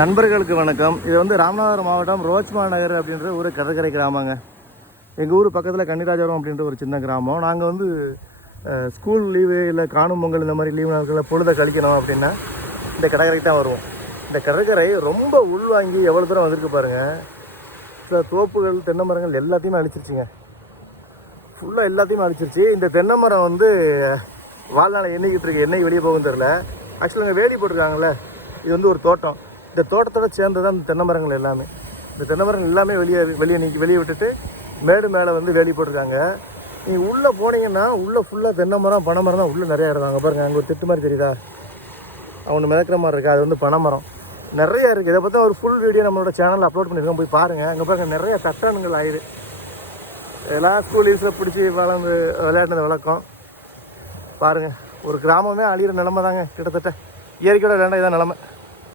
நண்பர்களுக்கு வணக்கம். இது வந்து ராமநாதபுரம் மாவட்டம் ரோச்மா நகர் அப்படின்ற ஒரு கடற்கரை கிராமங்க. எங்கள் ஊர் பக்கத்தில் கன்னிராஜபுரம் அப்படின்ற ஒரு சின்ன கிராமம். நாங்கள் வந்து ஸ்கூல் லீவு இல்லை காணும் பொங்கல் இந்த மாதிரி லீவு நாட்களில் பொழுதை கழிக்கணும் அப்படின்னா இந்த கடற்கரைக்கு தான் வருவோம். இந்த கடற்கரை ரொம்ப உள்வாங்கி எவ்வளோ தூரம் வந்திருக்கு பாருங்கள். சில தோப்புகள் தென்னை மரங்கள் எல்லாத்தையுமே அழிச்சிருச்சுங்க. ஃபுல்லாக எல்லாத்தையுமே அழிச்சிருச்சு. இந்த தென்னை மரம் வந்து வாழ்நாளை எண்ணிக்கிட்டு இருக்கு. என்னைக்கு வெளியே போகும் தெரில. ஆக்சுவலாக இங்கே வேலி போட்டிருக்காங்கல்ல, இது வந்து ஒரு தோட்டம். இந்த தோட்டத்தோட சேர்ந்து தான் இந்த தென்னை மரங்கள் எல்லாமே. இந்த தென்னை மரங்கள் எல்லாமே வெளியே விட்டுட்டு மேடு மேலே வந்து வேலி போட்டிருக்காங்க. நீங்கள் உள்ளே போனீங்கன்னா உள்ளே ஃபுல்லாக தென்னை மரம் பனை மரம் தான் உள்ளே நிறையா இருந்தாங்க பாருங்கள். அங்கே ஒரு திட்டு மாதிரி தெரியுதா, அவனு மிதக்கிற மாதிரி இருக்கா, அது வந்து பனை மரம் நிறையா இருக்குது. இதை பற்றி ஒரு ஃபுல் வீடியோ நம்மளோட சேனலில் அப்லோட் பண்ணியிருக்கோம், போய் பாருங்கள். அங்கே பாருங்கள் நிறையா தட்டானுங்கள் ஆயிடு. எல்லாம் ஸ்கூல் லீவ்ஸில் பிடிச்சி விளையாடுனது வழக்கம். பாருங்கள், ஒரு கிராமமே அழிகிற நிலமை தாங்க கிட்டத்தட்ட. இயற்கையோட விளையாண்ட இதான் நிலமை.